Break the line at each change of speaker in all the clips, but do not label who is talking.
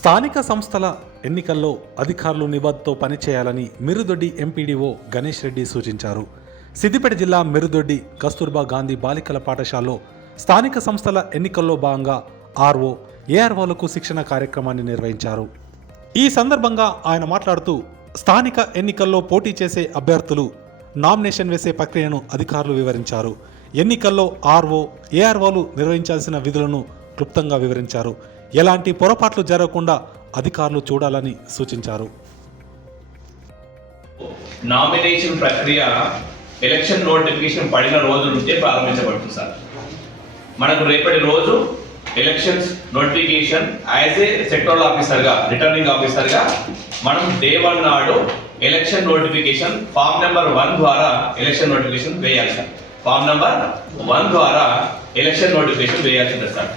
స్థానిక సంస్థల ఎన్నికల్లో అధికారులు నిబద్ధతో పనిచేయాలని మిరుదొడ్డి ఎంపీడీఓ గణేష్ రెడ్డి సూచించారు. సిద్దిపేట జిల్లా మిరుదొడ్డి కస్తూర్బా గాంధీ బాలికల పాఠశాలలో స్థానిక సంస్థల ఎన్నికల్లో భాగంగా ఆర్ఓ ఏఆర్ఓలకు శిక్షణ కార్యక్రమాన్ని నిర్వహించారు. ఈ సందర్భంగా ఆయన మాట్లాడుతూ స్థానిక ఎన్నికల్లో పోటీ చేసే అభ్యర్థులు నామినేషన్ వేసే ప్రక్రియను అధికారులు వివరించారు. ఎన్నికల్లో ఆర్ఓ ఏఆర్ఓలు నిర్వహించాల్సిన విధులను క్లుప్తంగా వివరించారు. ఎలాంటి పొరపాట్లు జరగకుండా అధికారులు చూడాలని సూచించారు.
నామినేషన్ ప్రక్రియ ఎలక్షన్ నోటిఫికేషన్ పడిన రోజు నుంచే ప్రారంభించబడుతుంది సార్. మనకు రేపటి రోజు elections notification as a sectoral ఆఫీసర్గా రిటర్నింగ్ ఆఫీసర్గా మనం డే వన్ నాడు election notification form number one ద్వారా ఎలక్షన్ నోటిఫికేషన్ వేయాలి సార్. ఫామ్ నెంబర్ వన్ ద్వారా ఎలక్షన్ నోటిఫికేషన్ వేయాల్సిందే సార్.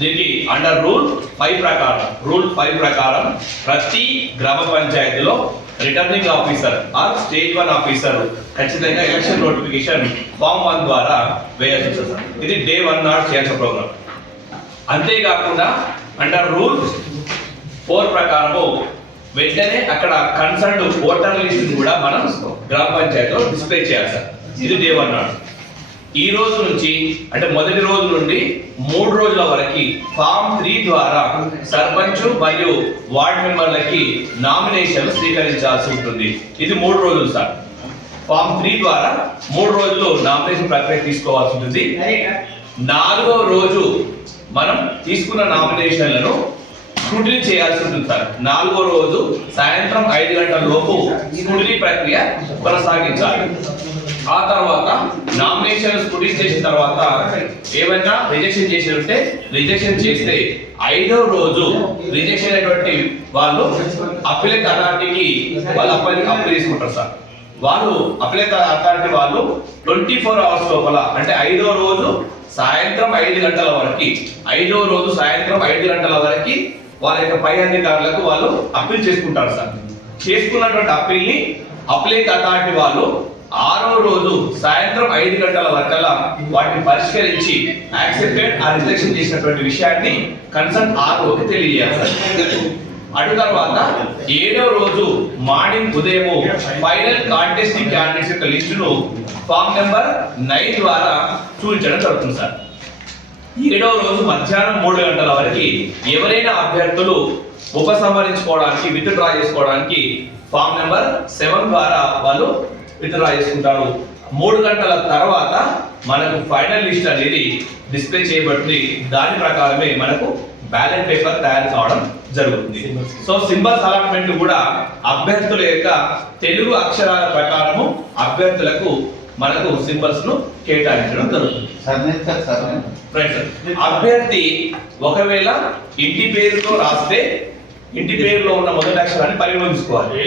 దీనికి అండర్ రూల్ ఫైవ్ ప్రకారం రూల్ ఫైవ్ ప్రకారం ప్రతి గ్రామ పంచాయతీలో returning officer R stage one officer ఖచ్చితంగా ఎలక్షన్ నోటిఫికేషన్ ఫామ్ వన్ ద్వారా వేయాల్సి ఉంటుంది సార్. ఇది డే వన్ నాట్ చేయాల్సిన ప్రోగ్రామ్ అంతేకాకుండా అండర్ రూల్ ఫోర్ ప్రకారము వెంటనే అక్కడ కన్సర్న్ ఓటర్ లిస్ట్ కూడా మనం గ్రామ పంచాయతీలో డిస్ప్లే చేయాలి సార్. ఇది డే వన్ నాట్ ఈ రోజు నుంచి అంటే మొదటి రోజు నుండి మూడు రోజుల వరకు ఫామ్ త్రీ ద్వారా సర్పంచ్ మరియు వార్డ్ మెంబర్లకి నామినేషన్ స్వీకరించాల్సి ఉంటుంది. ఇది మూడు రోజులు సార్. ఫామ్ త్రీ ద్వారా మూడు రోజులు నామినేషన్ ప్రక్రియ తీసుకోవాల్సి ఉంటుంది. నాలుగో రోజు మనం తీసుకున్న నామినేషన్లను స్క్రూటినీ చేయాల్సి ఉంటుంది సార్. నాలుగో రోజు సాయంత్రం ఐదు గంటల లోపు స్క్రూటినీ ప్రక్రియ కొనసాగించాలి. ఆ తర్వాత నామినేషన్ స్క్రూటినీ చేసిన తర్వాత ఏమైనా రిజెక్షన్ చేసి ఉంటే రిజెక్షన్ చేస్తే ఐదో రోజు రిజెక్షన్ అయినటువంటి వాళ్ళు అప్పిలేట్ అథారిటీకి వాళ్ళు అప్పీల్ అప్పీల్ తీసుకుంటారు సార్. వాళ్ళు అప్లైత అథారిటీ వాళ్ళు ట్వంటీ ఫోర్ అవర్స్ లోపల అంటే ఐదో రోజు సాయంత్రం ఐదు గంటల వరకు ఐదో రోజు సాయంత్రం ఐదు గంటల వరకు వాళ్ళ యొక్క పై అధికారులకు వాళ్ళు అప్పీల్ చేసుకుంటారు సార్. చేసుకున్నటువంటి అప్పీల్ని అప్లైట్ అథారిటీ వాళ్ళు ఆరో రోజు సాయంత్రం ఐదు గంటల వరకల్లా వాటిని పరిష్కరించి యాక్సెప్టెడ్ ఆ రిజెక్షన్ చేసినటువంటి విషయాన్ని కన్సర్న్ ఆర్ఓకి తెలియజేయాలి. అటు తర్వాత ఏడో రోజు మార్నింగ్ ఉదయం ఫైనల్ కాంటెస్టింగ్ క్యాండిడేట్స్ యొక్క లిస్టును ఫామ్ నెంబర్ నైన్ ద్వారా చూపించడం జరుగుతుంది సార్. ఏడవ రోజు మధ్యాహ్నం మూడు గంటల వరకు ఎవరైనా అభ్యర్థులు ఉపసంహరించుకోవడానికి విత్ డ్రా చేసుకోవడానికి ఫామ్ నెంబర్ సెవెన్ ద్వారా వాళ్ళు విత్ డ్రా చేసుకుంటారు. మూడు గంటల తర్వాత మనకు ఫైనల్ లిస్ట్ అనేది డిస్ప్లే చేయబడుతుంది. దాని ప్రకారమే మనకు బ్యాలెట్ పేపర్ తయారు కావడం జరుగుతుంది. సో సింబల్స్ అలాట్మెంట్ కూడా అభ్యర్థుల యొక్క తెలుగు అక్షరాల ప్రకారము అభ్యర్థులకు మనకు సింబల్స్ను కేటాయించడం జరుగుతుంది. అభ్యర్థి ఒకవేళ ఇంటి పేరుతో రాస్తే ఇంటి పేరులో ఉన్న మొదటి అక్షరాన్ని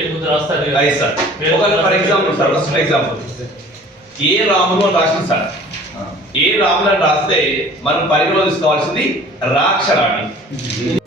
ముందు రాస్తారు?
రైట్ సార్ ఒకవేళ for example sir first example A Ramulu అని రాసింది సార్ ఏ రాములు అని రాస్తే మనం పరిగణలో తీసుకోవాల్సింది రా అక్షరాన్ని